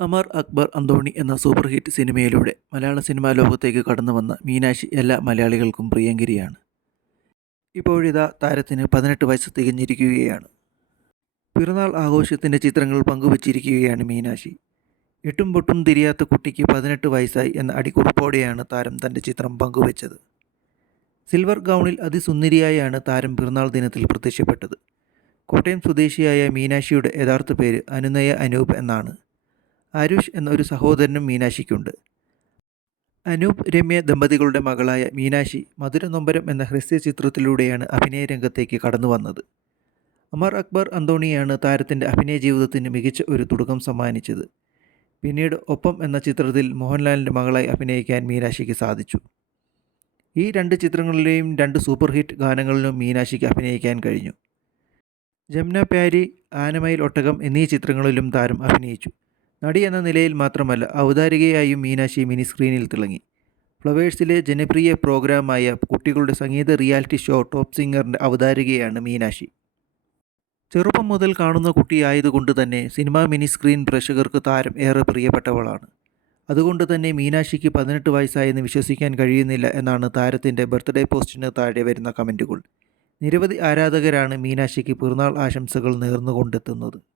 അമർ അക്ബർ അന്തോണി എന്ന super hit സിനിമയിലൂടെ മലയാള cinema ലോകത്തേക്ക് കടന്നു വന്ന മീനാക്ഷി എല്ലാ മലയാളികൾക്കും പ്രിയങ്കരിയാണ്. ഇപ്പോഴിതാ താരത്തിന് പതിനെട്ട് വയസ്സ് തികഞ്ഞിരിക്കുകയാണ്. പിറന്നാൾ ആഘോഷത്തിന്റെ ചിത്രങ്ങൾ പങ്കുവച്ചിരിക്കുകയാണ് മീനാക്ഷി. എട്ടും പൊട്ടും തിരിയാത്ത കുട്ടിക്ക് പതിനെട്ട് വയസ്സായി എന്ന അടിക്കുറിപ്പോടെയാണ് താരം തന്റെ ചിത്രം പങ്കുവച്ചത്. സിൽവർ ഗൗണിൽ അതിസുന്ദരിയായാണ് താരം പിറന്നാൾ ദിനത്തിൽ പ്രത്യക്ഷപ്പെട്ടത്. കോട്ടയം സ്വദേശിയായ മീനാക്ഷിയുടെ യഥാർത്ഥ പേര് അനുനയ അനൂപ് എന്നാണ്. ആരുഷ് എന്ന ഒരു സഹോദരനും മീനാക്ഷിക്കുണ്ട്. അനൂപ് രമ്യ ദമ്പതികളുടെ മകളായ മീനാശി മധുര നൊമ്പരം എന്ന ഹ്രസ്യ ചിത്രത്തിലൂടെയാണ് അഭിനയ രംഗത്തേക്ക് കടന്നു വന്നത്. അമർ അക്ബർ അന്തോണിയാണ് താരത്തിന്റെ അഭിനയ ജീവിതത്തിന് മികച്ച ഒരു തുടക്കം സമ്മാനിച്ചത്. പിന്നീട് ഒപ്പം എന്ന ചിത്രത്തിൽ മോഹൻലാലിന്റെ മകളായി അഭിനയിക്കാൻ മീനാശിക്ക് സാധിച്ചു. ഈ രണ്ട് ചിത്രങ്ങളിലെയും രണ്ട് സൂപ്പർ ഹിറ്റ് ഗാനങ്ങളിലും മീനാശിക്ക് അഭിനയിക്കാൻ കഴിഞ്ഞു. ജമുന പ്യാരി ആനമയിൽ ഒട്ടകം എന്നീ ചിത്രങ്ങളിലും താരം അഭിനയിച്ചു. നടി എന്ന നിലയിൽ മാത്രമല്ല ഔദാരികയായും മീനാക്ഷി മിനി സ്ക്രീനിൽ തിളങ്ങി. ഫ്ലവേഴ്സിലെ ജനപ്രിയ പ്രോഗ്രാമായ കുട്ടികളുടെ സംഗീത റിയാലിറ്റി ഷോ ടോപ്പ് സിംഗറിന്റെ അവതാരികയാണ് മീനാക്ഷി. ചെറുപ്പം മുതൽ കാണുന്ന കുട്ടിയായതുകൊണ്ട് തന്നെ സിനിമാ മിനി സ്ക്രീൻ പ്രേക്ഷകർക്ക് താരം ഏറെ പ്രിയപ്പെട്ടവളാണ്. അതുകൊണ്ട് തന്നെ മീനാക്ഷിക്ക് പതിനെട്ട് വയസ്സായെന്ന് വിശ്വസിക്കാൻ കഴിയുന്നില്ല എന്നാണ് താരത്തിന്റെ ബർത്ത്ഡേ പോസ്റ്റിന് താഴെ വരുന്ന കമന്റുകൾ. നിരവധി ആരാധകരാണ് മീനാക്ഷിക്ക് പിറന്നാൾ ആശംസകൾ നേർന്നുകൊണ്ടെത്തുന്നത്.